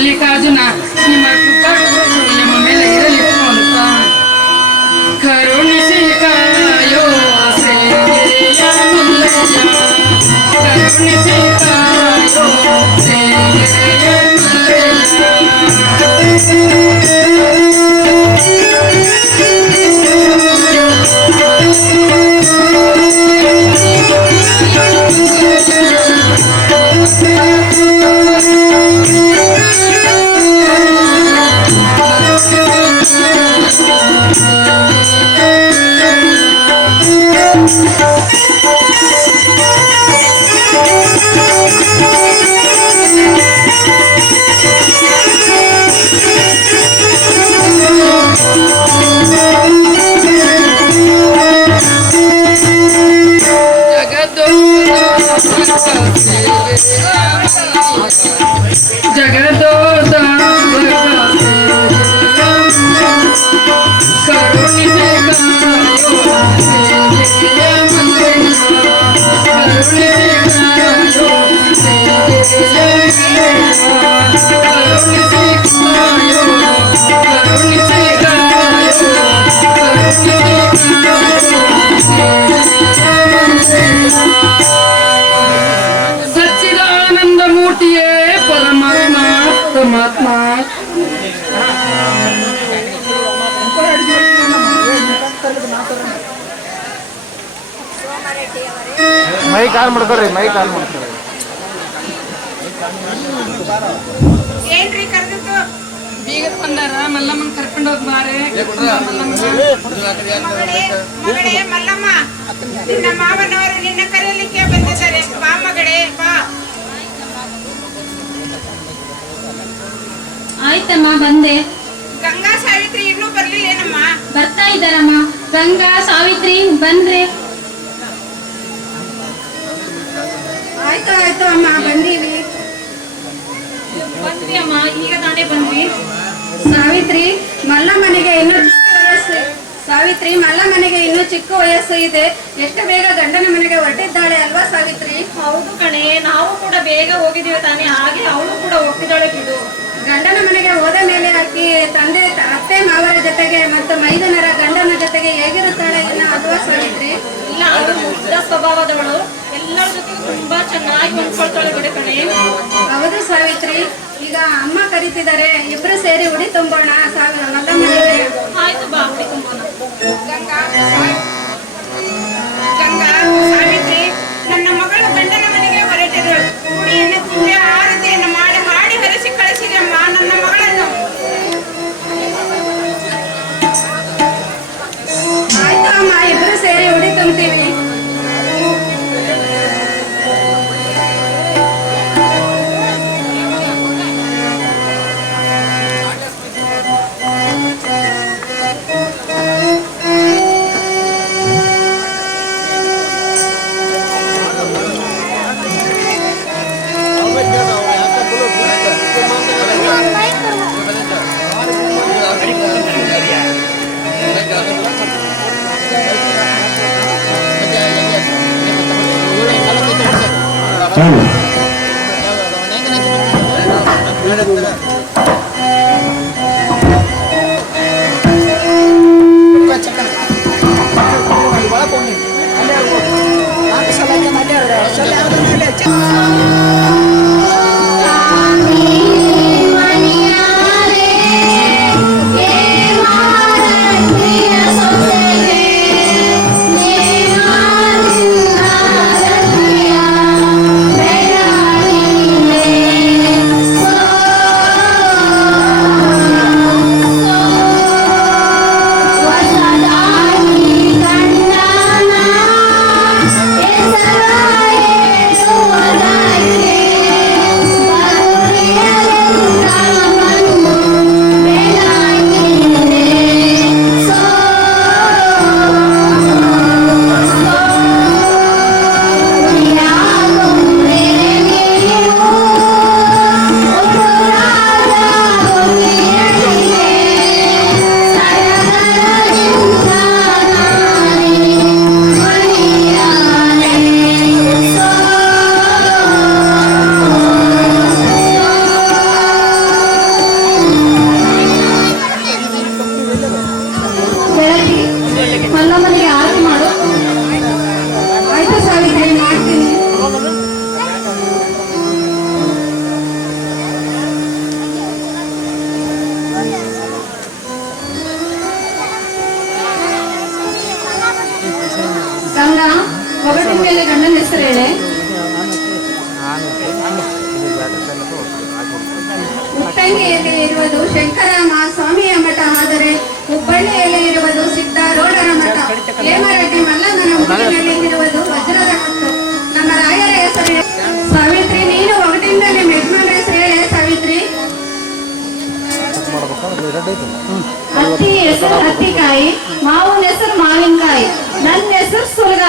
ಮಲ್ಲಿಕಾರ್ಜುನ ನಿಮ್ಮ ಕೃಪಾ ನಿಮ್ಮ ಮೇಲೆ ಇರಲಿ ಅಂತ ಕರುಣಿಸಿ ಕಾಯೋ ಶ್ರೀಯ ಮಲ್ಲಯ್ಯ ಕರುಣಿಸಿ ಕಾಯೋ ಶ್ರೀಯ सच्चिदानंद मूर्तिये परमात्मा परमात्मा ಮೈಕ್ ಆನ್ ಮಾಡ್ಕೊಳ್ರಿ ಮೈಕ್ ಆನ್ ಮಾಡ್ಕೊಳ್ರಿ ಏನ್ರಿ ಕರೆದಿತ್ತು ಬೀಗದ ಬಂದಾರ ಮಲ್ಲಮ್ಮನ್ ಕರ್ಕೊಂಡು ಹೋಗ್ ಬಾರೆ ಮಗಳೇ ಮಲ್ಲಮ್ಮ ನಿನ್ನ ಮಾವನವರು ನಿನ್ನ ಕರೆಯಲಿಕ್ಕೆ ಬಂದಿದ್ದಾರೆ ಬಾ ಮಗಳೇ ಬಾ ಆಯ್ತಮ್ಮ ಬಂದೆ ಗಂಗಾ ಸಾವಿತ್ರಿ ಇನ್ನೂ ಬರ್ಲಿಲ್ಲೇನಮ್ಮ ಬರ್ತಾ ಇದ್ದಾರಮ್ಮ ಗಂಗಾ ಸಾವಿತ್ರಿ ಬಂದ್ರೆ ಆಯ್ತು ಆಯ್ತು ಅಮ್ಮ ಬಂದೀವಿ ಬಂದ್ವಿ ಅಮ್ಮ ಈಗ ತಾನೇ ಬಂದ್ವಿ ಸಾವಿತ್ರಿ ಮಲ್ಲಮ್ಮನಿಗೆ ಇನ್ನೂ ಸಾವಿತ್ರಿ ಮಲ್ಲಮ್ಮನಿಗೆ ಇನ್ನೂ ಚಿಕ್ಕ ವಯಸ್ಸು ಇದೆ ಎಷ್ಟು ಬೇಗ ಗಂಡನ ಮನೆಗೆ ಹೊರಟಿದ್ದಾಳೆ ಅಲ್ವಾ ಸಾವಿತ್ರಿ ಹೌದು ಕಣೆ ನಾವು ಕೂಡ ಬೇಗ ಹೋಗಿದ್ದೀವಿ ತಾನೇ ಹಾಗೆ ಅವಳು ಕೂಡ ಒಪ್ಪಿದಾಳೆ ಬಿಡು ಗಂಡನ ಮನೆಗೆ ಹೋದ ಮೇಲೆ ಆಕಿ ತಂದೆ ಅತ್ತೆ ಮಾವರ ಜೊತೆಗೆ ಮತ್ತು ಮೈದನರ ಗಂಡನ ಜೊತೆಗೆ ಹೇಗಿರುತ್ತಾಳೆ ಇನ್ನು ಅಲ್ವಾ ಸಾವಿತ್ರಿ ಇಲ್ಲ ಅವಳು ಮುಗ್ಧ ಸ್ವಭಾವದವಳು ಎಲ್ಲರ ಜೊತೆಗೂ ತುಂಬಾ ಚೆನ್ನಾಗಿ ಹೊಂದ್ಕೊಳ್ತಾಳೆ ಬಿಡು ಕಣೆ ಹೌದು ಸಾವಿತ್ರಿ ಈಗ ಅಮ್ಮ ಕರೀತಿದ್ದಾರೆ ಇಬ್ರು ಸೇರಿ ಉಡಿ ತುಂಬೋಣ ಮಲ್ಲಮ್ಮನಿಗೆ ಆಯ್ತು ಬಾ ಉಡಿ ತುಂಬೋಣ ಗಂಗಾ ಸಾವಿತ್ರಿ ನನ್ನ ಮಗಳು ಗಂಡನ ಮನೆಗೆ ಹೊರಟಿದ್ರು ಉಡಿಯನ್ನು ತುಂಬಿ ಆರತಿಯನ್ನು ಮಾಡಿ ಹಾಡಿ ಹರಿಸಿ ಕಳಿಸಿದಮ್ಮ ನನ್ನ ಮಗಳನ್ನು ಆಯ್ತು ಅಮ್ಮ ಇಬ್ರು ಸೇರಿ ಉಡಿ ತುಂಬ್ತೀವಿ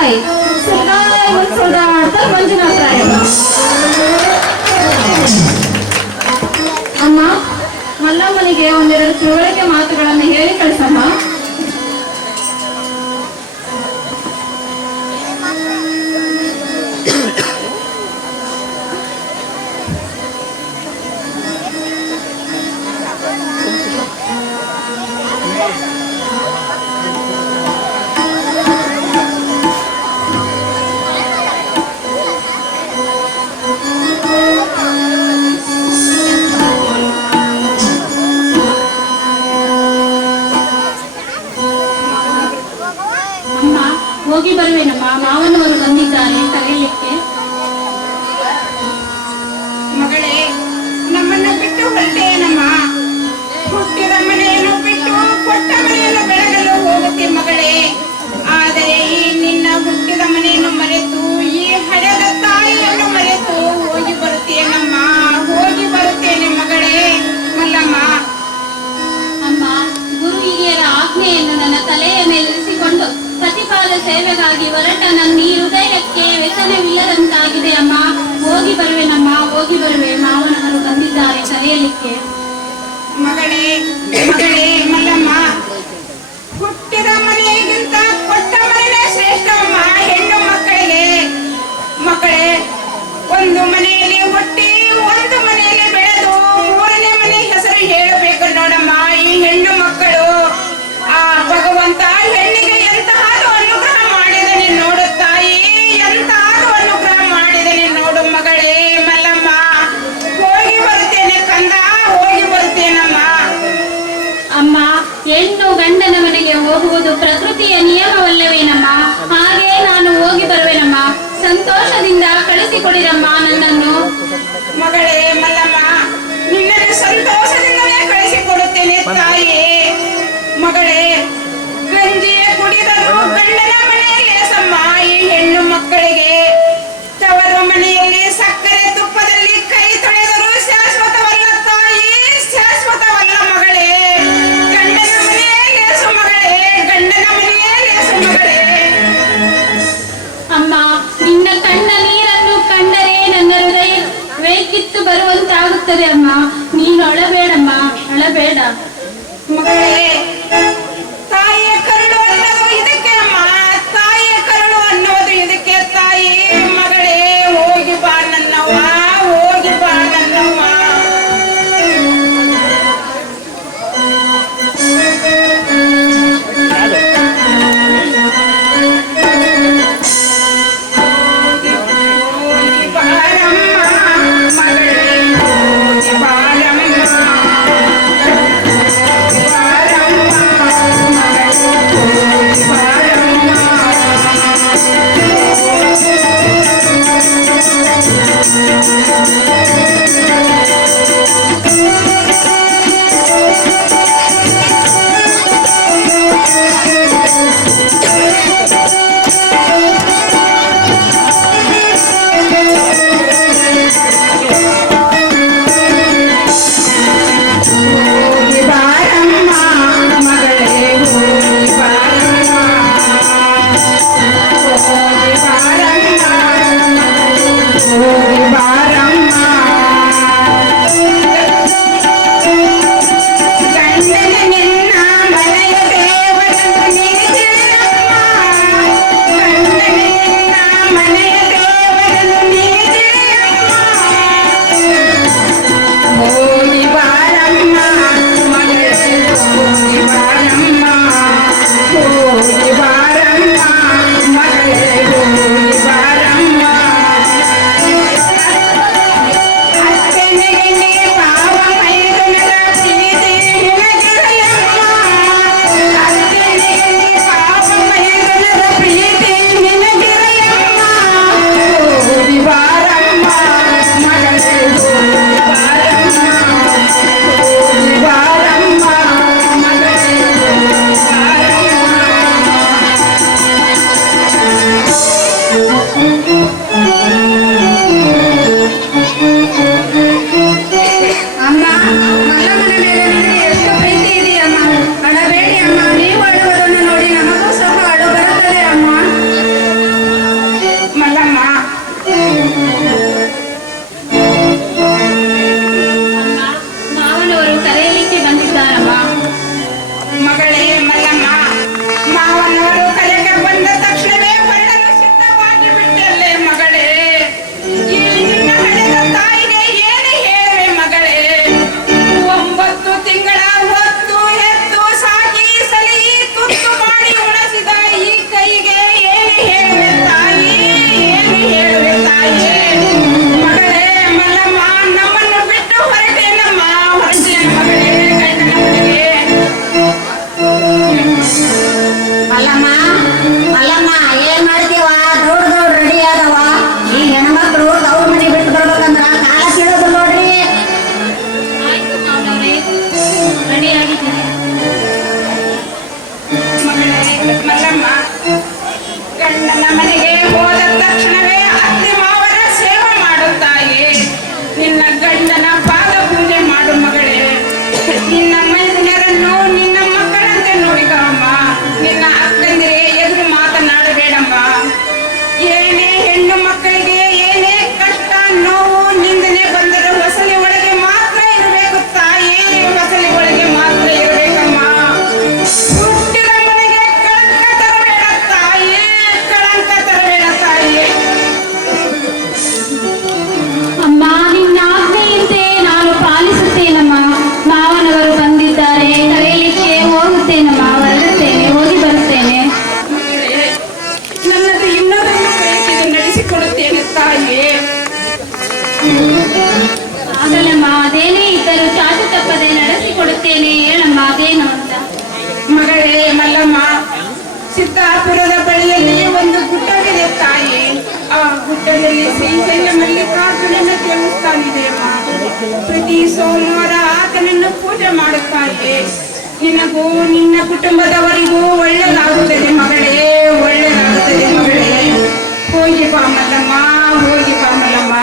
ತಾಯಿ ಸುಧಾರ್ಥ ಮಂಜುನಾಥರಾಯ. ಅಮ್ಮ, ಮಲ್ಲಮ್ಮನಿಗೆ ಒಂದೆರಡು ತಿಳುವಳಿಕೆ ಮಾತುಗಳನ್ನು ಹೇಳಿ ಕಳಿಸಮ್ಮ. ಹೋಗಿ ಬರುವೇನಮ್ಮ, ಮಾವನವರು ಬಂದಿದ್ದಾರೆ ಕರೆಯಲಿಕ್ಕೆ. ಮಗಳೇ, ನಮ್ಮನ್ನ ಬಿಟ್ಟು ಹೊರಟೇನಮ್ಮ. ಹುಟ್ಟಿದ ಮನೆಯನ್ನು ಬಿಟ್ಟು ಕೊಟ್ಟ ಮನೆಯನ್ನು ಬೆಳಗಲು ಹೋಗುತ್ತೆ ಮಗಳೇ. ಆದರೆ ಈ ನಿನ್ನ ಹುಟ್ಟಿದ ಮನೆಯನ್ನು ಮರೆತು ಈ ಹಡೆದ ತಾಯಿಯನ್ನು ಮರೆತು ಹೋಗಿ ಬರುತ್ತೇನಮ್ಮ, ಹೋಗಿ ಬರುತ್ತೇನೆ ಮಗಳೇ ಮಲ್ಲಮ್ಮ. ಅಮ್ಮ, ಗುರು ಹಿರಿಯರ ಆಜ್ಞೆಯನ್ನು ನನ್ನ ತಲೆಯ ಮೇಲಿರಿಸಿಕೊಂಡು ಪ್ರತಿಪಾದ ಸೇವೆಗಾಗಿ ಹೊರಟ ನನ್ನ ಈ ಹೃದಯಕ್ಕೆ ವ್ಯಸನವಿಲ್ಲದಂತಾಗಿದೆ ಅಮ್ಮ. ಹೋಗಿ ಬರುವೆನಮ್ಮ, ಹೋಗಿ ಬರುವೆ. ಮಾವನವರು ಬಂದಿದ್ದಾರೆ ಕರೆಯಲಿಕ್ಕೆ. ಮಗಳೇ ಮಗಳೇ ಮಲ್ಲಮ್ಮ, ಹುಟ್ಟಿದ ಮನೆಗಿಂತ ಕೊಟ್ಟ ಮನೆಯೇ ಶ್ರೇಷ್ಠವಮ್ಮ ಹೆಣ್ಣು ಮಕ್ಕಳಿಗೆ. ಮಕ್ಕಳೇ, ಒಂದು ಮನೆಯಲ್ಲಿ ಹುಟ್ಟಿ ಒಂದು ಮನೆಯಲ್ಲಿ ಬೆಳೆದು ಮೂರನೇ ಮನೆ ಹೆಸರು ಹೇಳಬೇಕು ನೋಡಮ್ಮ ಈ ಹೆಣ್ಣು ಮಕ್ಕಳು. ಆ ಭಗವಂತ ಹೆಣ್ಣಿಗೆ ಎಂತಹಾದು ಅನುಗ್ರಹ ಮಾಡಿದನೆ ನೋಡು ತಾಯಿ, ಎಂತಹಾದು ಅನುಗ್ರಹ ಮಾಡಿದನೆ ನೋಡು ಮಗಳೇ ಮಲ್ಲಮ್ಮ. ಹೋಗಿ ಬರುತ್ತೇನೆ ಕಂದ, ಹೋಗಿ ಬರುತ್ತೇನಮ್ಮ. ಅಮ್ಮ, ಹೆಣ್ಣು ಗಂಡನ ಮನೆಗೆ ಹೋಗುವುದು ಪ್ರಕೃತಿಯ ನಿಯಮವಲ್ಲವೇನಮ್ಮ? ಹಾಗೆ ನಾನು ಹೋಗಿ ಬರುವೆನಮ್ಮ. ಸಂತೋಷದಿಂದ ಕಳಿಸಿಕೊಡಿರಮ್ಮ ನನ್ನನ್ನು. ಮಗಳೇ ಮಲ್ಲಮ್ಮ, ನಿನ್ನನ್ನು ಸಂತೋಷದಿಂದಲೇ ಕಳಿಸಿಕೊಡುತ್ತೇನೆ ತಾಯಿ. ಮಗಳೇ, ಗಂಜಿಯ ಕುಡಿದರೂ ಗಂಡನ ಮನೆಯಲ್ಲಿ ಸಮ್ಮ ಈ ಹೆಣ್ಣು ಮಕ್ಕಳಿಗೆ. ತವರು ಮನೆಯಲ್ಲಿ ಸಕ್ಕರೆ ತುಪ್ಪದಲ್ಲಿ ಕೈ ತೊಳೆದರೂ ಶಾಶ್ವತವಲ್ಲ ತಾಯಿ, ಶಾಶ್ವತವಲ್ಲ ಮಗಳೇ. ಗಂಡನ ಮನೆಯಲ್ಲಿ ಮಗಳೇ, ಗಂಡನ ಮನೆಯಲ್ಲಿ ಮಗಳೇ. ಅಮ್ಮ, ನಿನ್ನ ಕಣ್ಣ ನೀರನ್ನು ಕಂಡರೆ ನನ್ನ ಹೃದಯವೇ ಕಿತ್ತು ಬರುವಂತಾಗುತ್ತದೆ ಅಮ್ಮ. ನೀನು ಅಳಬೇಡಮ್ಮ, ಅಳಬೇಡ. ಮಗಳೇ, ತಾಯಿಯ ಕರುಳು ಅನ್ನೋದು ಇದಕ್ಕೆ ಅಮ್ಮ, ತಾಯಿಯ ಕರುಳು ಅನ್ನೋದು ಇದಕ್ಕೆ ತಾಯಿ. ಮಗಳೇ, ಹೋಗಿ ಬಾ ನನ್ನವ್ವ, ಹೋಗಿ ಬಾ ನನ್ನವ್ವ. ಹೋಗಿ ಬಾರಮ್ಮ ಮಗಳೇ, ಹೋಗಿ ಬಾರಮ್ಮ. ಆಗಲಮ್ಮ, ಅದೇನೇ ಇದ್ದರೂ ಚಾಚು ತಪ್ಪದೆ ನಡೆಸಿಕೊಡುತ್ತೇನೆ. ಹೇಳಮ್ಮ ಅದೇನು ಅಂತ. ಮಗಳೇ ಮಲ್ಲಮ್ಮ, ಸಿದ್ದಾಪುರದ ಬಳಿಯಲ್ಲಿ ಒಂದು ಗುಡ್ಡವಿದೆ ತಾಯಿ. ಆ ಗುಡ್ಡದಲ್ಲಿ ಶ್ರೀಶೈಲ ಮಲ್ಲಿಕಾರ್ಜುನನ ದೇವಸ್ಥಾನ ಇದೆ ಅಮ್ಮ. ಪ್ರತಿ ಸೋಮವಾರ ಆತನನ್ನು ಪೂಜೆ ಮಾಡುತ್ತಾರೆ. ನಿನಗೂ ನಿನ್ನ ಕುಟುಂಬದವರಿಗೂ ಒಳ್ಳೆಯದಾಗುತ್ತದೆ ಮಗಳೇ, ಒಳ್ಳೆಯದಾಗುತ್ತದೆ ಮಗಳೇ. ಹೋಗಿ ಬಾ ಮಲ್ಲಮ್ಮ, ಹೋಗಿ ಬಾ ಮಲ್ಲಮ್ಮ.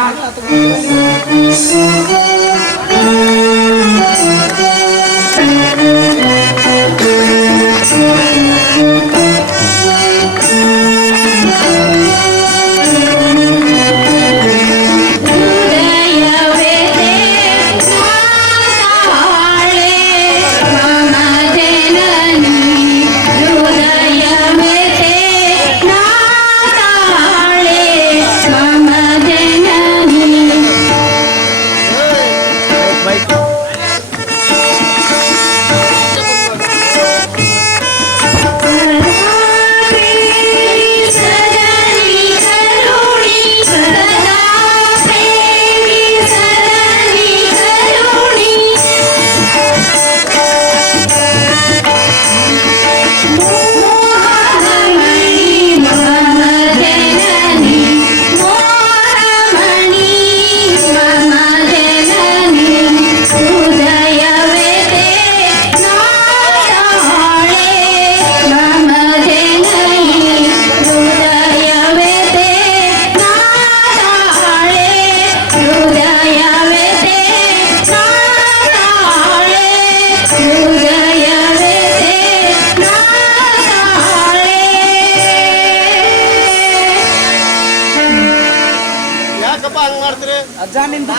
ಅಜ್ಜ ನಿಂದು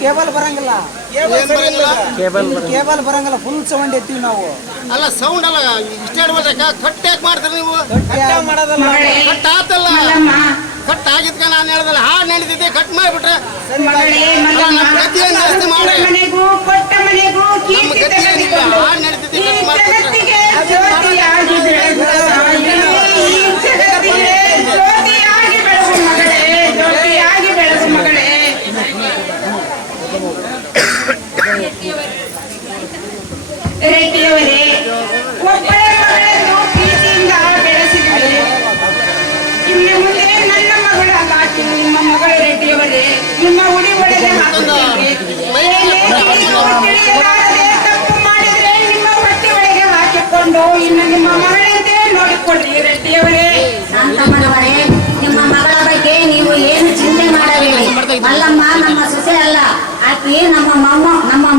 ಕೇಬಲ್ ಬರಂಗಿಲ್ಲ, ಕೇಬಲ್ ಬರಂಗಿಲ್ಲ, ಫುಲ್ ಸೌಂಡ್ ಎತ್ತೀವಿ ನಾವು. ಅಲ್ಲ ಸೌಂಡ್ ಅಲ್ಲ, ಇಷ್ಟ ಕಟ್ ಯಾಕೆ ಮಾಡ್ತೀರಿ ನೀವು? ಮಾಡೋದಲ್ಲ, ಕಟ್ ಆತಲ್ಲ, ಕಟ್ ಆಗಿದ್ಕ ನಾನು ಹೇಳ್ದಲ್ಲ, ಹಾಡು ನಡೀತಿದ್ದೆ ಕಟ್ ಮಾಡಿಬಿಟ್ರೆ ಮನೆಗೂ ಕೊಟ್ಟ ಮನೆಗೂ ಕೀರ್ತಿ ತೆಗೆದುಕೊಂಡು ಈ ಜಗತ್ತಿಗೆ ಜ್ಯೋತಿಯಾಗಿ ಬೆಳಗು ಈ ಜಗತ್ತಿಗೆ ಜ್ಯೋತಿಯಾಗಿ ಬೆಳಗು ಮಗಳೇ, ಜ್ಯೋತಿಯಾಗಿ ಬೆಳಗು ಮಗಳೇ. ರೆಡ್ಡಿಯವರೇ, ಒಬ್ಬಳೆ ಮಗಳನ್ನು ಪ್ರೀತಿಯಿಂದ ಬೆಳೆಸಿದರೆ ಇನ್ನು ಮುಂದೆ ನನ್ನ ಮಗಳಾಗಿ ನಿಮ್ಮ ಮಗಳು ರೆಡ್ಡಿಯವರೇ, ನಿಮ್ಮ ಉಡಿ ಒಡೆದ ತಿಳಿಯಲಾರದೆ ತಪ್ಪು ಮಾಡಿದ್ರೆ ನಿಮ್ಮ ಹೊಟ್ಟೆ ಒಳಗೆ ಹಾಕಿಕೊಂಡು ಇನ್ನು ನಿಮ್ಮ ಮಗಳಂತೆ ನೋಡಿಕೊಳ್ಳಿ ರೆಡ್ಡಿಯವರೇ. ಶಾಂತಮ್ಮನವರೇ, ನಿಮ್ಮ ಮಗಳ ಬಗ್ಗೆ ನೀವು ಏನು ಚಿಂತೆ ಮಾಡಬೇಡಿ. ಮಲ್ಲಮ್ಮ ನಮ್ಮ ಸೊಸೆ ಅಲ್ಲ, ಆಕೆ ನಮ್ಮ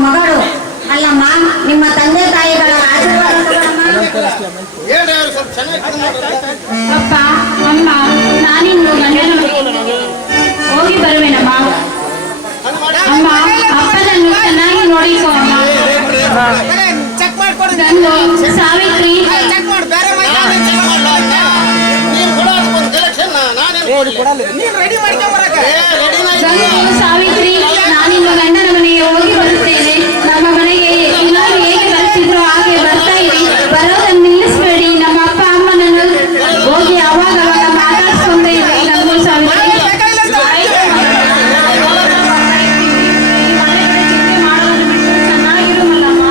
ಮಗಳು. ಅಲ್ಲಮ್ಮ, ನಿಮ್ಮ ತಂದೆ ತಾಯಿಗಳ ಆಶೀರ್ವಾದ ತಗೊಳಮ್ಮ. ಅಪ್ಪ ಅಮ್ಮ, ನಾನಿನ್ನು ಗಂಡನ ಮನೆಗೆ ಹೋಗಿ ಬರುವೆನಮ್ಮ. ಅಮ್ಮ, ಅಪ್ಪನನ್ನು ಚೆನ್ನಾಗಿ ನೋಡಿಕೋ ಅಮ್ಮ. ಗಂಡು ಸಾವಿತ್ರಿ, ಗಂಡು ಸಾವಿತ್ರಿ, ನಾನಿನ್ನು ಗಂಡನ ಮನೆಗೆ ಹೋಗಿ ಬರುತ್ತೇನೆ. ನಮ್ಮ ಮನೆಗೆ ಎಲ್ಲರೂ ಹೇಗೆ ಬರ್ತಿದ್ರು ಹಾಗೆ ಬರ್ತಾ ಇರಿ, ಬರೋದನ್ನು ನಿಲ್ಲಿಸ್ಬೇಡಿ. ನಮ್ಮ ಅಪ್ಪ ಅಮ್ಮನನ್ನು ಹೋಗಿ ಅವಾಗ ಮಾತಾಡ್ಸ್ಕೊಂಡೇ ಇರಿ. ಗಂಡು ಸಾವಿತ್ರಿ, ಚಿಂತೆ ಮಾಡೋದನ್ನು ಬಿಟ್ಟು ಚೆನ್ನಾಗಿರುಮಲ್ಲಮ್ಮ.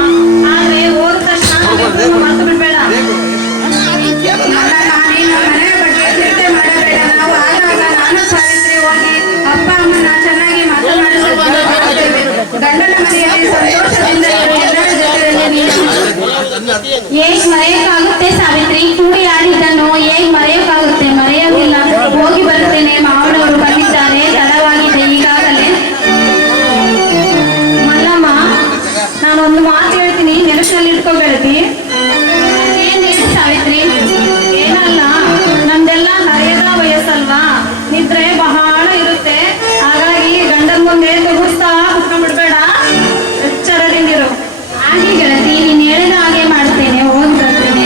ಆದ್ರೆ ಹೋದ ತಕ್ಷಣ ಮರ್ತು ಬಿಡ್ಬೇಡ. ಮನೆ ಬಗ್ಗೆ ಚಿಂತೆ ಮಾಡಬೇಡ. ನಾವು ಆಗಾಗ ನಾನು ಸಾವಿತ್ರಿ ಹೋಗಿ ಅಪ್ಪ ಅಮ್ಮನ ಚೆನ್ನಾಗಿ ಮಾತನಾಡಿಸುತ್ತೇವೆ. ಗಂಡನ ಮನೆಯಲ್ಲಿ ಸಂತೋಷದಿಂದ ಇರು, ಎಲ್ಲರ ಜೊತೆಯಲ್ಲಿ ನೀನು. ಹೇಗ್ ಮರೆಯಕ್ಕಾಗುತ್ತೆ ಸಾವಿತ್ರಿ? ಕೂಡಿ ಆಡಿದ್ದನ್ನು ಹೇಗ್ ಮರೆಯಕ್ಕಾಗುತ್ತೆ? ಮರೆಯೋದಿಲ್ಲ. ಹೋಗಿ ಬರುತ್ತೇನೆ. ಮಾವನವರು ಬಂದಿದ್ದಾರೆ, ತಡವಾಗಿದೆ ಈಗಾಗಲೇ. ಮಲ್ಲಮ್ಮ, ನಾನೊಂದು ಮಾತು ಹೇಳ್ತೀನಿ, ನೆನಪಿನಲ್ಲಿ ಇಟ್ಕೋಬೇಡಿ. ಏನ್ ಹೇಳಿ ಸಾವಿತ್ರಿ? ಏನಲ್ಲ, ನಮ್ದೆಲ್ಲ ಹರೆಯದ ವಯಸ್ಸಲ್ವಾ, ನಿದ್ರೆ ಬಹಳ ಇರುತ್ತೆ. ಹಾಗಾಗಿ ಗಂಡನ ಮುಂದೆ ತುಗುಸ್ತಾ ಕುತ್ಕೊಂಡ್ಬಿಡ್ಬೇಡ, ಎಚ್ಚರದಿಂದಿರು. ಹಾಗೆ ಗೆಳತಿ, ನೀನ್ ಹೇಳಿದ ಹಾಗೆ ಮಾಡ್ತೇನೆ. ಹೋಗಿ ಬರ್ತೇನೆ.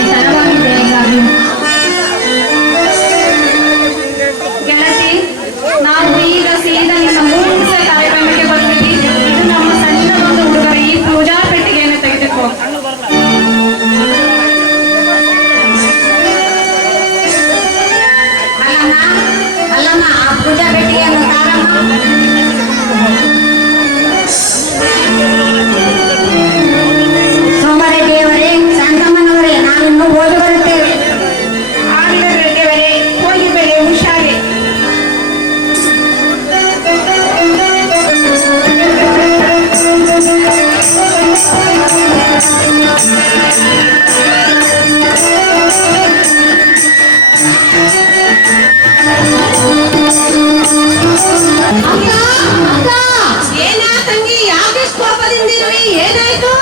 ಏನ ತಂಗಿ ಯಾಕೆ ಕೋಪದಿಂದಿರುವಿ ಏನಾಯ್ತು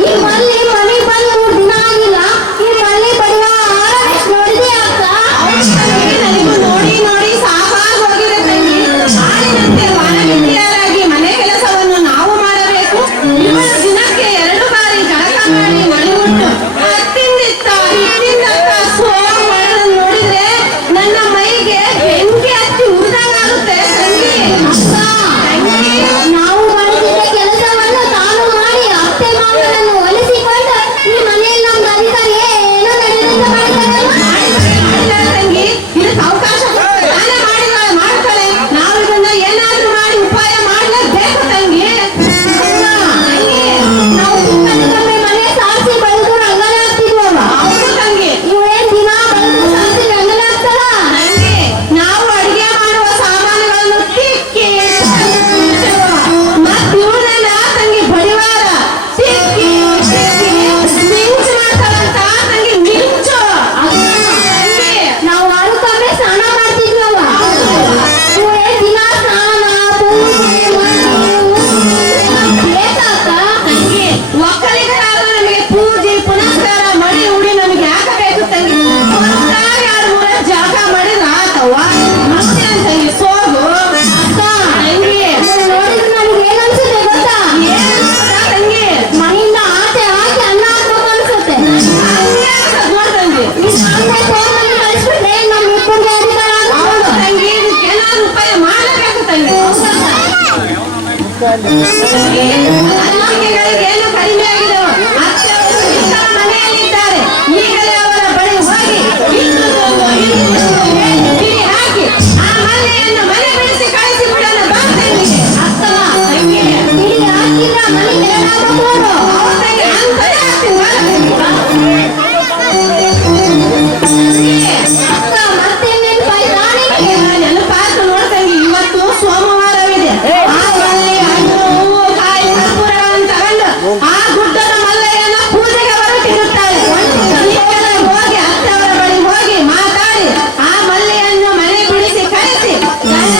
ನಿಮ್ಮಲ್ಲಿ ಮನೆ ಬಂದು 3 ದಿನ ಆಗಿಲ್ಲ ಈ ಮನೆ ಬರುವ ನೋಡಿದೆ ಅಕ್ಕ ನನಗೂ ನೋಡಿ ನೋಡಿ ಸಾಕಾಗಿ ಹೋಗಿದೆ ತಂಗಿ ಹಾಲಿನಂತೆ ವಾನವಿದ್ಯಾರಾಗಿ ಮನೆ ಕೆಲಸವನ್ನು ನಾವು ಮಾಡಬೇಕು ಇವತ್ತು ದಿನಕ್ಕೆ 2 ಬಾರಿ ಜಳಕ ಮಾಡಿ ಮನೆಯುಟ್ಟು ಹತ್ತಿಂದಿತ್ತ ಹಿಟ್ಟಿಂದತ್ತ ಸೋಗು ಮಾಡೋದನ್ನ ನೋಡಿದ್ರೆ ನನ್ನ ಮೈಗೆ ಬೆಂಕಿ ಹತ್ತಿ ಉರಿದಂಗಾಗುತ್ತೆ ತಂಗಿ ತಂಗಿ ನಾವು ಮಾಡುತ್ತಿದ್ದ ಕೆಲಸವನ್ನು ತಾನು ಮಾಡಿ ಅತ್ತೆ ಮಾವನನ್ನು ಒಲಿಸಿಕೊಂಡು ಈ ಮನೆಯಲ್ಲಿ ನಮ್ದು ಅಧಿಕಾರಿ ಏನೋ ನಡೆದಂತೆ ಮಾಡಿಲ್ಲ ತಂಗಿ ಇದಕ್ಕೆ ಅವಕಾಶ ನಾನೇ ಮಾಡ್ತಾಳೆ ನಾವು ಇದನ್ನ ಏನಾದ್ರೂ ಮಾಡಿ ಉಪಾಯ ಮಾಡಲೇಬೇಕು ತಂಗಿ ನಾವು ಚಿಕ್ಕಂದಿನೊಮ್ಮೆ ಮನೆ ಸಾರಿಸಿ ಬೆಳೆದು ರಂಗನೆ ಆಗ್ತಿದ್ವವ ಹೌದು ತಂಗಿ ಇವಳೇನ್ ದಿನ ಬೆಳೆದು ಸಾರಿಸಿ ರಂಗನೆ ಆಗ್ತಾರ ತಂಗಿ ನಾವು ಅಡಿಗೆ ಮಾಡುವ ಸಾಮಾನುಗಳನ್ನು ತಿಕ್ಕಿ ಮತ್ ಇವಳನ್ನ ತಂಗಿ ಬಡಿವಾರ ತಿಕ್ಕಿ ಮಿಂಚು ಮಾಡ್ತಾರಂತ ತಂಗಿ ಮಿಂಚು ತಂಗಿ ನಾವು ವಾರಕ್ಕೊಮ್ಮೆ ಸ್ನಾನ ಮಾಡ್ತಿದ್ವವ ಇವಳೇನ್ ದಿನ ಸ್ನಾನ ಪೂಜೆ ಬೇಕಾಕ ತಂಗಿ ಒಕ್ಕಲಿಗರಾದ ನಮಗೆ ಪೂಜೆ ಪುನಸ್ಕಾರ ಮಡಿ ಉಡಿ ನಮಗೆ ಯಾಕೆ ಬೇಕು ತಂಗಿ ಒಂದಾಗಿ 2-3 ಜಾಗ ಮಾಡಿದ್ರ ಆತವ ಮತ್ತೆ ತಂಗಿ ಸೋಗು ಅಕ್ಕ ತಂಗಿ ನೋಡಿದ್ರೆ ನನಗೆ ಏನ್ ಅನ್ಸುತ್ತೆ ಗೊತ್ತಾ ಏನು ತಂಗಿ ಮನೆಯಿಂದ ಆಚೆ ಹಾಕಿ ಅನ್ನ ಹಾಕ್ಬೇಕು ಅನ್ಸುತ್ತೆ ಹಂಗೆ ಅನ್ಸತ್ ನೋಡ್ ತಂಗಿ ಈ ಸಾಂಬಾರ್ ತಗೊಂಡ್ಬಂದು ಕಳಿಸ್ಬಿಟ್ರೆ ನಮ್ಮ ಇಬ್ಬರಿಗೆ ಅಧಿಕಾರ ಹೌದು ತಂಗಿ ಇದಕ್ಕೆ ಏನಾದ್ರು ಉಪಾಯ ಮಾಡಬೇಕು ತಂಗಿ ಅಲ್ಲಿಗೆಗಳಿಗೆ ಏನು ಕಡಿಮೆ ಆಗಿದೆವು ಅತ್ತೆ ಅವರು ಇಂಥ ಮನೆಯಲ್ಲಿದ್ದಾರೆ ಈಗಲೇ ಅವರ ಬಳಿ ಹೋಗಿ ಬಿಡಿ ಹಾಕಿ ಆ ಮನೆಯನ್ನು ಮನೆ ಬಿಡಿಸಿ ಕಳಿಸಿ ಬಿಡೋಣ ಬಾ ತಂಗಿಗೆ ಅಕ್ಕ ತಂಗಿ ಬಿಡಿ ಹಾಕಿಲ್ಲ ಮನೆಗೆ ಏನಾಗಬೇಕು ಹೌದು ತಂಗಿ ಅಂತಲೇ ಹಾಕ್ತೀನಿ ಬಾ ತಂಗಿ ಅಕ್ಕ ಮತ್ತೆ ನೆನಪಾಯ್ತಾ ನಿನಗೆ ನೆನಪಾಯ್ತು ನೋಡ್ತಂಗಿ ಇವತ್ತು ಸೋಮವಾರವಿದೆ ಆ ಒಳ್ಳೆ ಹಣ್ಣು ಹೂವು ಕಾಯಿ ಕರ್ಪೂರಗಳನ್ನು ತಗೊಂಡು ಆ ಗುಡ್ಡದ ಮಲ್ಲಯ್ಯನ ಪೂಜೆಗೆ ಹೊರಟಿರುತ್ತಾಳೆ ಈಗಲೇ ಹೋಗಿ ಅತ್ತವರ ಬಳಿ ಹೋಗಿ ಮಾತಾಡಿ ಆ ಮಲ್ಲೆಯನ್ನು ಮನೆ ಬಿಡಿಸಿ ಕಳಿಸಿ ಗಂಡ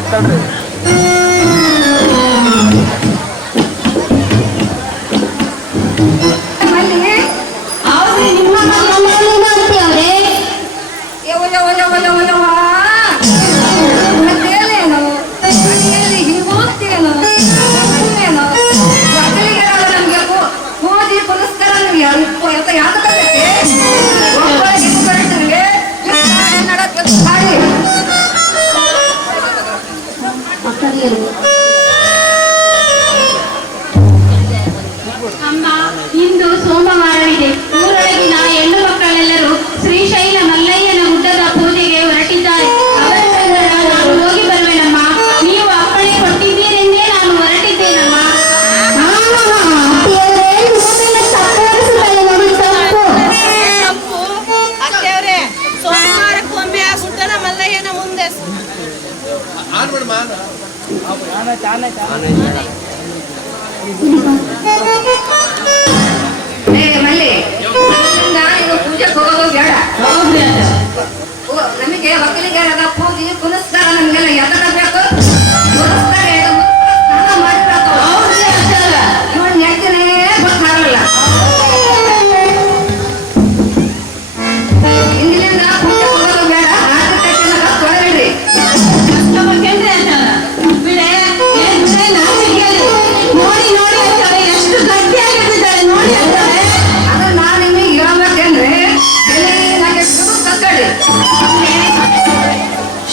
ಕೊಟ್ಟಲ್ರಿ ಹೌದ್ರಿ ನಿಮ್ಮ ಮನೆಯಲ್ಲಿನ ಅಂತೀವ್ರೆ ಯವ ಯವ ಯವ ಯವ ಯವ ಮತ್ತೇನೇನು ಮನೆಯಲ್ಲಿ ಹಿಂಗೋಗ್ತೇನು ಏನು ಮಕ್ಕಳಿಗೆ ನಮ್ಗೆ ಪೂಜೆ ಪುನಸ್ಕಾರ ನಮ್ಗೆ ಯಾವ್ದಕ್ಕೆ ಅಮ್ಮ ಇಂದು ಸೋಮವಾರವಿದೆ. ಊರೊಳಗಿನ ಹೆಣ್ಣು ಮಕ್ಕಳೆಲ್ಲರೂ ಶ್ರೀಶೈಲ ಮಲ್ಲಯ್ಯನ ಗುಡ್ಡದ ಪೂಜೆಗೆ ಹೊರಟಿದ್ದಾರೆ. ಅವರ ಸಂಗಡ ನಾನು ಹೋಗಿ ಬರುವೆನಮ್ಮ. ನೀವು ಅಪ್ಪಣೆ ಕೊಟ್ಟಿದ್ದೀರೆಂದೇ ನಾನು ಹೊರಟಿದ್ದೇನಮ್ಮ. ತಪ್ಪು ಅತ್ತೆಯವ್ರೆ, ಸೋಮವಾರಕ್ಕೊಮ್ಮೆ ಆ ಗುಡ್ಡದ ಮಲ್ಲಯ್ಯನ ಮುಂದೆ ಮಲ್ಲಿ ನೀನು ಪೂಜೆಗೆ ಹೋಗೋದು ಬೇಡ. ನಮಗೆ ಒಕ್ಕಲಿಗರಾಗ ಪೂಜೆ ಪುನಸ್ಕಾರ ನಮಗೆಲ್ಲ ಎದರ ಬೇಕು ಪುನಸ್ಕಾರ ಸ್ನಾನ ಮಾಡಿರ್ಬೇಕು. ಇವಳು ನೆಟ್ಟಿನೇ ಗೊತ್ತಾಗಲ್ಲ. ಇಂದಿನಿಂದ ಪೂಜೆ ಹೋಗೋದು ಬೇಡ. ತೊಳೆದ್ರಿ ಅದು ನಾನು ನಿಮಗೆ ಹೇಳ್ಬೇಕಂದ್ರೆ ನನಗೆ ಕತ್ತಡಿ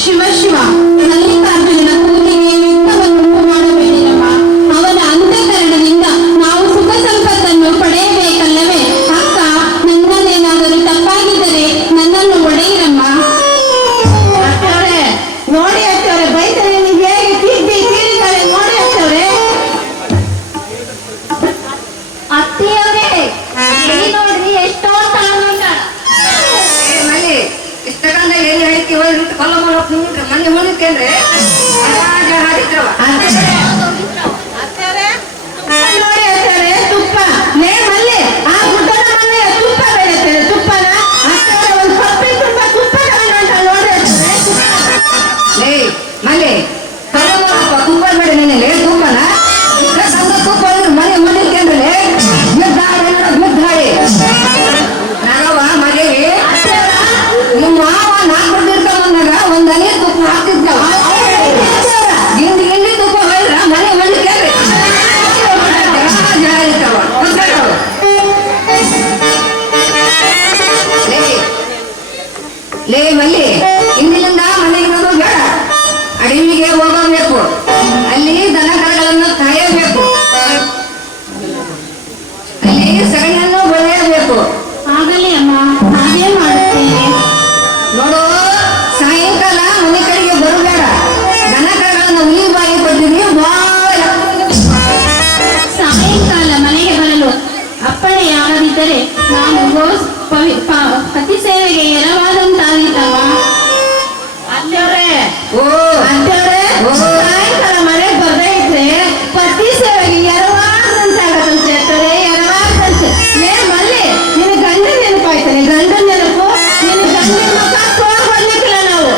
ಶಿವ ಶಿವ ಮಲ್ಲಿಕಾರ್ಜುನನ ಪೂಜೆಗೆ ಯುದ್ಧವನ್ನು ಮಾಡಬೇಡಿರಮ್ಮ. ಅವನ ಅಂತಃಕರಣದಿಂದ ನಾವು ಸುಖ ಸಂಪತ್ತನ್ನು ಪಡೆಯಬೇಕಲ್ಲವೇ? ಅಕ್ಕ, ನನ್ನದೇನಾದರೂ ತಪ್ಪಾಗಿದ್ದರೆ ನನ್ನನ್ನು ಒಡೆಯಿರಮ್ಮ. ನೋಡಿ ಅಷ್ಟವ್ರೆ ಬೈತಾರೆ ನೀವು ಹೇಗೆ ತೀರಿದ್ದಾರೆ ನೋಡಿ ಅಷ್ಟವ್ರೆ. ಅತ್ತೆಯವರೇ ನೋಡ್ರಿ ಎಷ್ಟೋ ತಾಳ್ಮೆಂಡ ಮನೆ ಇಷ್ಟಗಂಡ ಎಲ್ಲಿ ಹೇಳ್ತಿ ಹೋಗಿ ಕೊಲ್ಲ ಮಾಡೋಕ್ ನಿಂತ್ರೆ ಮನೆ ಮುಳಿಕಂದ್ರೆ ಹಾಡಿದ್ರವ ಅತ್ತೆಯವ್ರೆ ನೋಡಿ ಅಷ್ಟವ್ರೆ ತುಪ್ಪ ನೇ ಮಲ್ಲಿ ಆ ಗುಡ್ಡದ ಮನೆ ತುಪ್ಪ ಬೆಳೆಯುತ್ತದೆ. ತುಪ್ಪನ ಅಷ್ಟವ್ರೆ ಒಂದು ಕಪ್ಪಿ ತುಂಬ ತುಪ್ಪ ತಗೊಂಡು ನೋಡಿ ಅಷ್ಟವ್ರೆ ಮಲ್ಲಿ ತುಪ್ಪ ಬೇಡ ನಿನಗೆ ತುಪ್ಪನ ತುಪ್ಪ ಮನೆ ಮುಳಿಕಂದ್ರೆ ನಾಗವ ಮನೆಗೆ ನಿಮ್ಮ ಮಾವ ನಾಲ್ಕು ಬಂದಾಗ ಒಂದ್ ಹನಿ ತುಪ್ಪ ಹಾಕ್ತಿದ್ದಾವ. ಗಿಂಡಿ ತುಪ್ಪ ಹೊಯ್ದ್ರ ಮನೆ ಮಳಿಕೆ ಲೇ ಮಲ್ಲಿ ಇಂದಿನಿಂದ ಮನೆಗೆ ಹೋಗೋದು ಬೇಡ. ಅಡವಿಗೆ ಹೋಗಬೇಕು. ಅಲ್ಲಿ ದನ ಕರುಗಳನ್ನು ಕಾಯಬೇಕು. ಅಲ್ಲಿ ಸಗಣಿಯನ್ನು ಬೆಳೆಯಬೇಕು. ಆಗಲಿ ಅಮ್ಮ, ಹಾಗೇ ಮಾಡುತ್ತೇನೆ. ನೋಡು ಸಾಯಂಕಾಲ ಮನೆ ಕಡೆಗೆ ಬರಬೇಡ. ದನ ಕರುಗಳನ್ನು ಹುಲಿ ಬಾಯಿ ಕೊಟ್ಟಿವಿ ಸಾಯಂಕಾಲ ಮನೆಗೆ ಬರಲು ಅಪ್ಪಣೆಯಾಗದಿದ್ದರೆ ನಾನು ಪತಿ ಸೇವೆಗೆ ಎರವಾದಂತಾಗಿದ್ದವ. ಅತ್ತವ್ರೆ ಸಾಯಂಕಾಲ ಮನೆಗೆ ಬರ್ದೇ ಇದ್ರೆ ಪತಿ ಸೇವೆಗೆ ಎರವಾದಂತಾಗತ್ತಂತೆ. ಎರವಾದಂತೆ ಲೇ ಮಲ್ಲಿ ನಿನ್ನ ಗಂಡನ ನೆನಪಾಯ್ತಾನೆ. ಗಂಡನ ನೆನಪು ನಿನ್ನ ಗಂಡನ ಮಕ್ಕ ತೋರ್ ಬರ್ಲಿಕ್ಕಿಲ್ಲ ನಾವು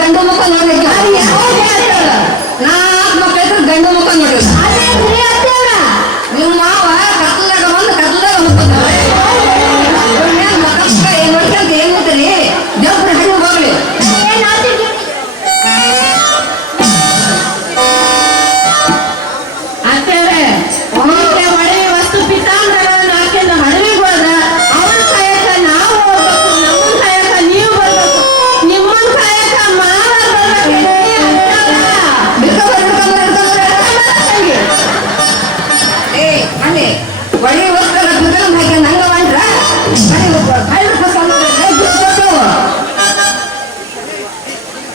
ಗಂಡು ಮುಖ ನೋಡ್ಲಿಕ್ಕೆ ನಾಲ್ಕು ಮಕ್ಕಳು ಗಂಡು ಮುಖ ನೋಡಿಲ್ಲ. ನಿಮ್ಮ ಮಾವ ಕತ್ತಲಾಗ ಬಂದು ಕತ್ತಲಾಗ ನೋಡ್ಕೊಂತ ಏನ್ ಮಾಡ್ತೀರಿ ದೇವ್ರ ಹಣ್ಣು ಹೋಗ್ಲಿ. ಅತ್ತೇವ್ರೆ ಒಳ್ಳೆಯ ವಸ್ತು ಪಿತಾಂಬರಗಳನ್ನು ಹಾಕಿದ ಹಡವಿಗೆ ಹೋದ್ರ ಅವನ ಕಾಯಕ ನಾವು ಹೋಗ್ಬೇಕು, ನಮ್ಮನ್ ಕಾಯಕ ನೀವು ಬರ್ಬೇಕು, ನಿಮ್ಮನ್ ಕಾಯಕ ಮಾವ ಬರ್ಬೇಕು. ಒಳ್ಳೆ ವಸ್ತು ಬಿದ್ದಲ್ ಹಾಕಿ ನಂಗ ಮಾಡ್ರ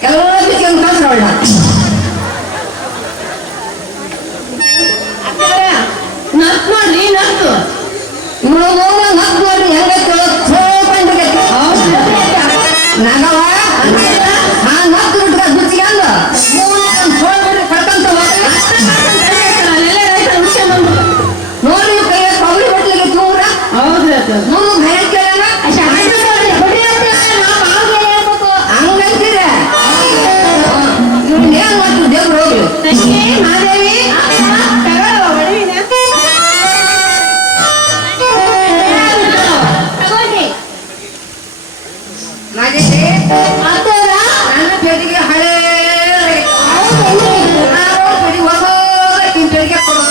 ಎಲ್ಲ ಬಿಚ್ಚಿ ಒಂದು ಕಳ್ಸ್ರ ಒಳ್ಳ ನರ್ಸ್ ನೋಡ್ರಿ ನರ್ಸು ಇವಳು ನರ್ಸ್ ನೋಡ್ರಿ ಹೆಂಗೈತೆ ನಗವ ಆ ನರ್ಸ್ ಬಿಟ್ಟ ಬಿಚ್ಚಿ ಅಂದ ಕಡ್ಕಂತ ನೋಡ್ರಿ ಕೈಯ ಕೊಬ್ಬರಿ ಬಟ್ಲಿಗೆ ತೂರ ಹೌದು ಹೇಳ್ಬೇಕು ಹಂಗಂತೀರ ಇವ್ನ ಏನ್ ಮಾಡ್ತು ದೇವ್ರು ಹೋಗ್ಲಿ ತಂಗಿ ಮಾದೇವಿ ತಗೊಳ್ಳುವ ಒಡವಿನ ತಗೊಳ್ರಿ. ಮಾದೇವಿ ನನ್ನ ಪೆಟ್ಟಿಗೆ ಹಳೇ ಪೆಟ್ಟಿಗೆ ಕೊಡುವ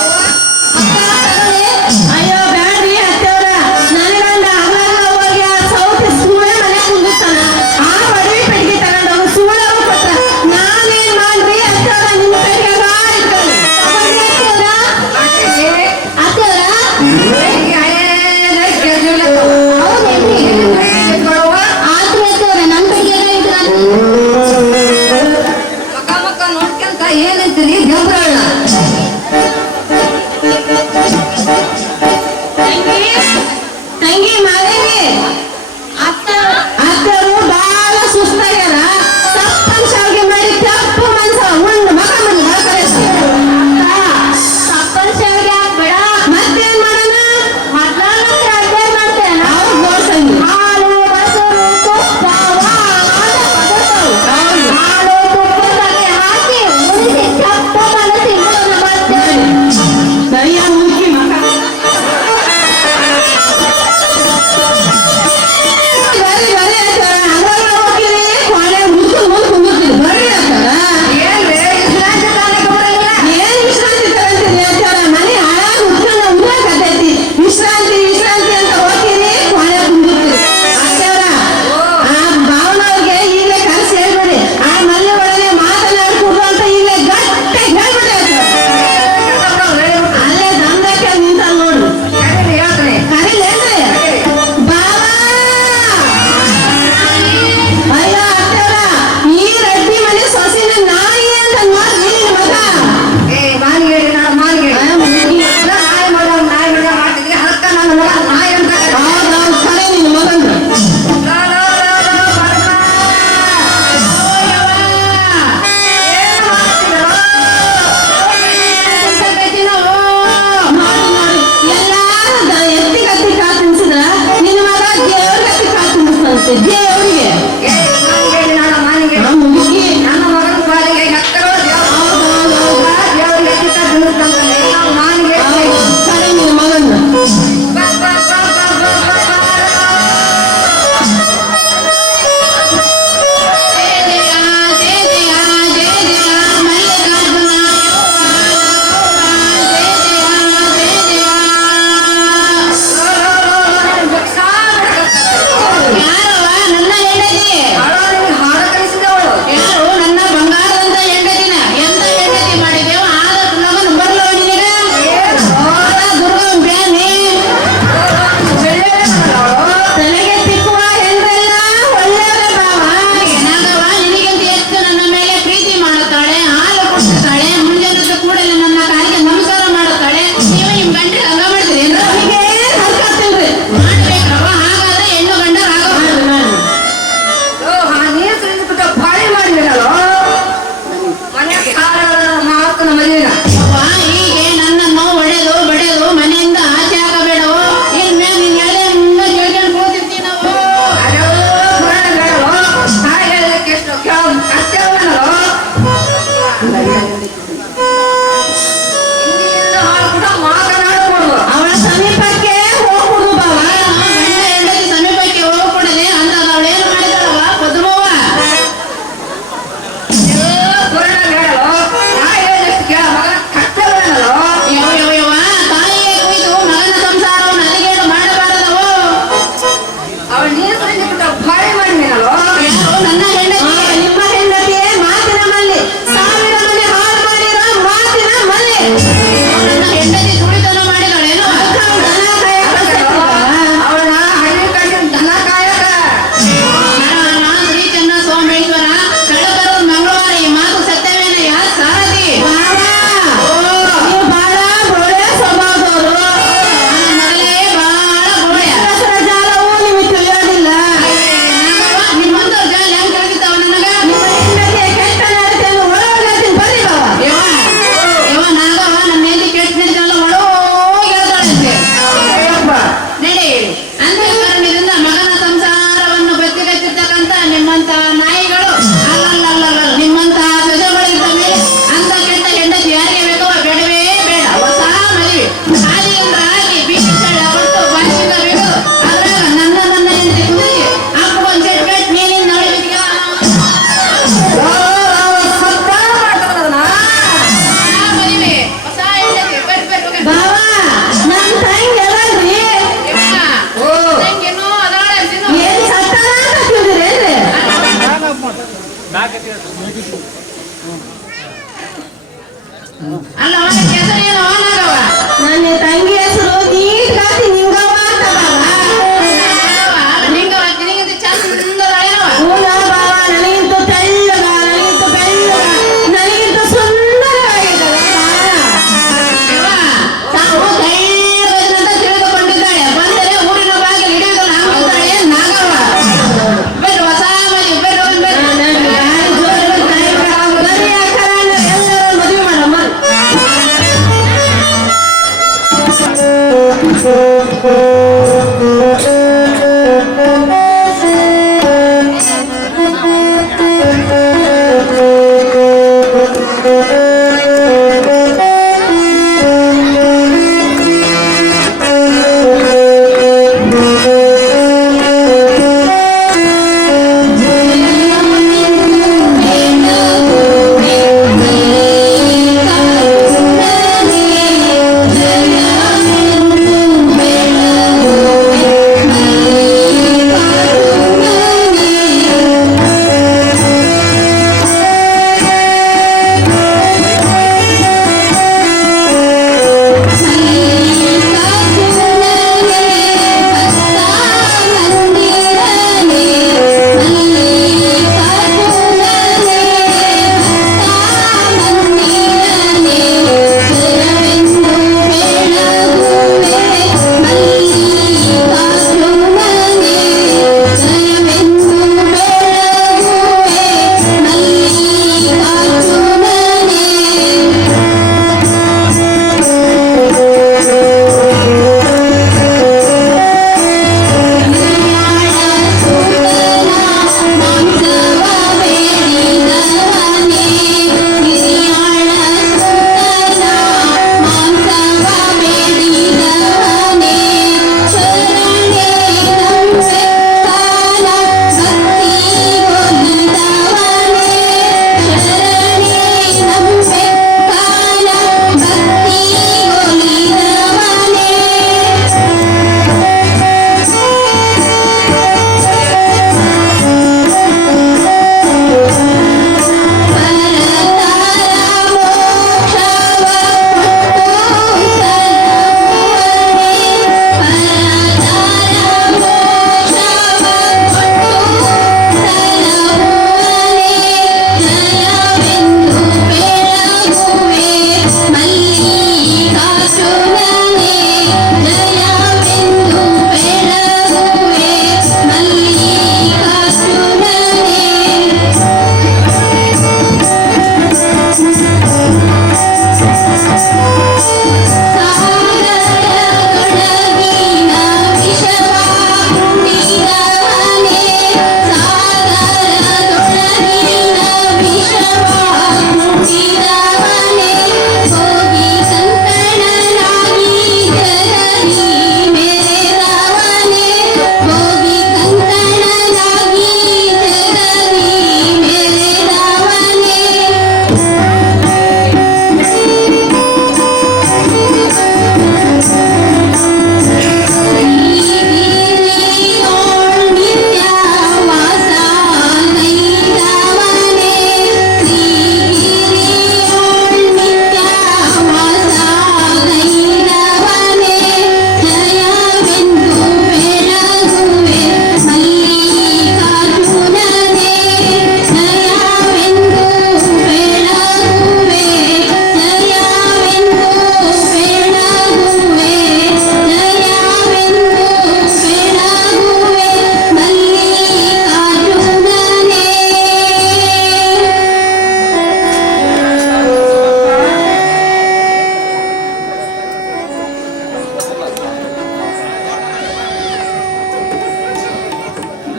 ಅಯ್ಯೋ ಬ್ಯಾಡ್ರಿ ಅತ್ತೆವ್ರ ನನ್ನ ಗಂಡ ಅವಾಗ ಹೋಗಿ ಆ ಸೌತಿ ಸುಳ್ಳೆ ಮನೆ ಕುಂದಿರ್ತಾನ ಆ ಒಡವಿ ಪೆಟ್ಟಿಗೆ ತಗೊಂಡು ಸುಳ್ಳು ಕೊಟ್ಟ ನಾನೇನ್ ಮಾಡ್ರಿ ಅತ್ತೆವ್ರ ನಿಮ್ಮ ಪೆಟ್ಟಿಗೆ ಇಟ್ಕೊಂಡು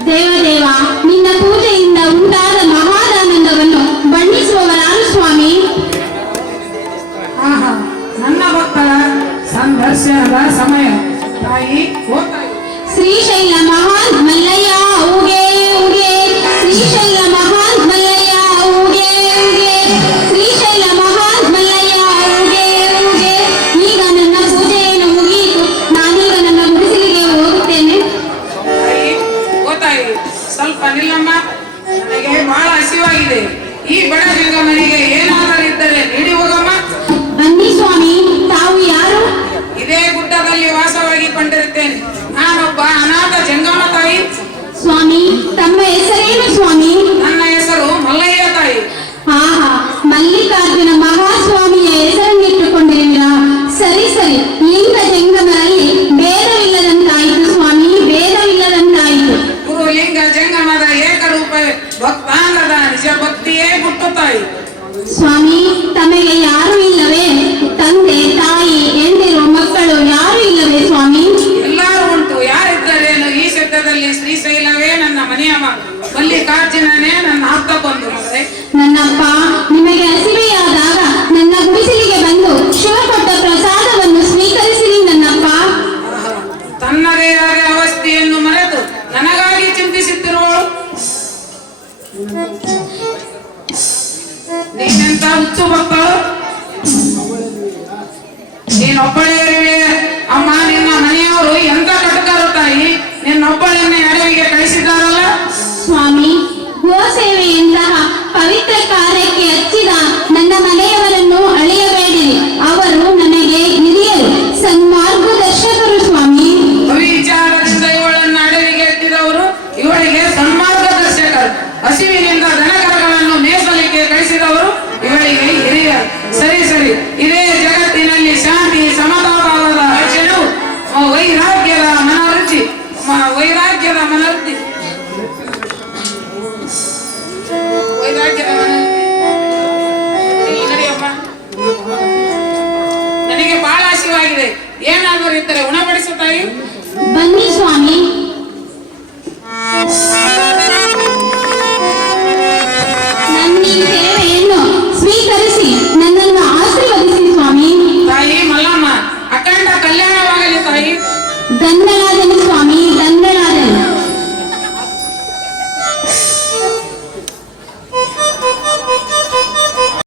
ದೇವದೇವ, ನಿನ್ನ ಪೂಜೆಯಿಂದ ಉಂಟಾದ ಮಹಾದಾನಂದವನ್ನು ಬಣ್ಣಿಸುವವರಾರು ಸ್ವಾಮಿ? ಆಹಾ, ನನ್ನ ಭಕ್ತರ ಸಂದರ್ಶನದ ಸಮಯ. ತಾಯಿ ಹೋಗ್ತಾಯಿ. ಶ್ರೀಶೈಲ ಮಹಾನ್ ಮಲ್ಲಯ್ಯ ಊಗೆ ಊಗೆ, ಶ್ರೀಶೈಲ ಮಹಾನ್ ಮಲ್ಲಯ್ಯ ಊಗೆ ಊಗೆ, ಶ್ರೀಶೈಲ ಮಹಾನ್ ಮಲ್ಲಯ್ಯ ಊಗೆ ಊಗೆ. ಈಗ ನನ್ನ ಪೂಜೆಯನ್ನು ಮುಗಿಯಿತು, ನಾನೀಗ ನನ್ನ ಗುಡಿಸಲಿಗೆ ಹೋಗುತ್ತೇನೆ. ತಾಯಿ ಹೋಗ್ತಾಯಿ, ಸ್ವಲ್ಪ ನಿಲ್ಲಮ್ಮ. ನನಗೆ ಬಹಳ ಹಸಿವಾಗಿದೆ. ಈ ಬಡ ಜಂಗಮನಿಗೆ ಏನಾದರೂ ಇದ್ದರೆ ನೀಡಿ ಹೋಗಮ್ಮ. ಬನ್ನಿ ಸ್ವಾಮಿ, ತಾವು ಯಾರು? ಇದೇ ಗುಡ್ಡದಲ್ಲಿ ವಾಸವಾಗಿ ಕೊಂಡಿರುತ್ತೇನೆ. ನಾನೊಬ್ಬ ಅನಾಥ ಜಂಗಮ ತಾಯಿ. ಸ್ವಾಮಿ, ತಮ್ಮ ಹೆಸರೇನು ಸ್ವಾಮಿ? ನನ್ನ ಹೆಸರು ಮಲ್ಲಯ್ಯ ತಾಯಿ. ಆಹಾ, ಮಲ್ಲಿಕಾರ್ಜುನ ಮಹಾಸ್ವಾಮಿಯ ಹೆಸರನ್ನಿಟ್ಟುಕೊಂಡಿರುವಿರಾ? ಸರಿ ಸರಿ, ಲಿಂಗ ಜಂಗಮರಲ್ಲಿ ಭೇದವಿಲ್ಲದಂತಾಯಿತು ಸ್ವಾಮಿ, ಭೇದವಿಲ್ಲದಂತಾಯಿತು. ಗುರು ಲಿಂಗ ಜಂಗಮದ ಏಕರೂಪವೇ ಭಕ್ತಾಂಗದ ನಿಜ ಭಕ್ತಿಯೇ ಗುಟ್ಟು ತಾಯಿ. ಸ್ವಾಮಿ, ತಮಗೆ ಯಾರು ಇಲ್ಲವೇ? ತಂದೆ ತಾಯಿ ಎಂದಿರುವ ಮಕ್ಕಳು ಯಾರು ಇಲ್ಲವೇ ಸ್ವಾಮಿ? ಅರ್ಜುನನೇ ನನ್ನ ಆಪ್ತ ಬಂಧು ಮಗಳೇ. ನನ್ನಪ್ಪ ನಿಮಗೆ ಹಸಿವೆಯಾದಾಗ ನನ್ನ ಗುಡಿಸಲಿಗೆ ಬಂದು ಶಿವ ಕೊಟ್ಟ ಪ್ರಸಾದವನ್ನು ಸ್ವೀಕರಿಸಿರಿ ನನ್ನಪ್ಪ. ತನ್ನದೇ ಆದ ಅವಸ್ಥೆಯನ್ನು ಮರೆತು ನನಗಾಗಿ ಚಿಂತಿಸುತ್ತಿರುವಳು ನೀನೆಂತ ಹುಚ್ಚು ಮಕ್ಕಳು. ನೀನೊಬ್ಬಳೇ ಇರುವೆ ಅಮ್ಮ. ನಿನ್ನ ಮನೆಯವರು ಎಂತ ಕಟಕರು ತಾಯಿ. ನಿನ್ನೊಬ್ಬಳನ್ನೇ ಅಡವಿಗೆ ಕಳಿಸಿದ್ದಾರಲ್ಲ. ಸ್ವಾಮಿ, ಗೋ ಸೇವೆಯಂತಹ ಪವಿತ್ರ ಕಾರ್ಯಕ್ಕೆ ಹಚ್ಚಿದ ನನ್ನ ಮನೆಯವರನ್ನು ಅಳೆಯಬೇಡಿರಿ. ಅವರು ನನಗೆ ಹಿರಿಯರು, ಸನ್ಮಾರ್ಗದರ್ಶಕರು ಸ್ವಾಮಿ. ವಿಚಾರದಿಂದ ಇವಳನ್ನು ಅಡವಿಗೆ ಎತ್ತಿದವರು ಇವಳಿಗೆ ಸನ್ಮಾರ್ಗದರ್ಶಕರು. ಹಸಿವಿನಿಂದ ದನಕರಗಳನ್ನು ಮೇಸಲಿಕ್ಕೆ ಕಳಿಸಿದವರು ಇವಳಿಗೆ ಹಿರಿಯರು. ಸರಿ ಸರಿ, ಇದೇ ಜಗತ್ತಿನಲ್ಲಿ ಶಾಂತಿ ಸಮತಾಭಾವದ ರಚನೆಯು ವೈರಾಗ್ಯದ ಮನವೃತ್ತಿ ವೈರಾಗ್ಯದ ಮನವೃತ್ತಿ ನಡೆಯಪ್ಪ. ನನಗೆ ಬಹಳ ಹಸಿವಾಗಿದೆ. ಏನಾದರೂ ಇದ್ದರೆ ಉಣಬಡ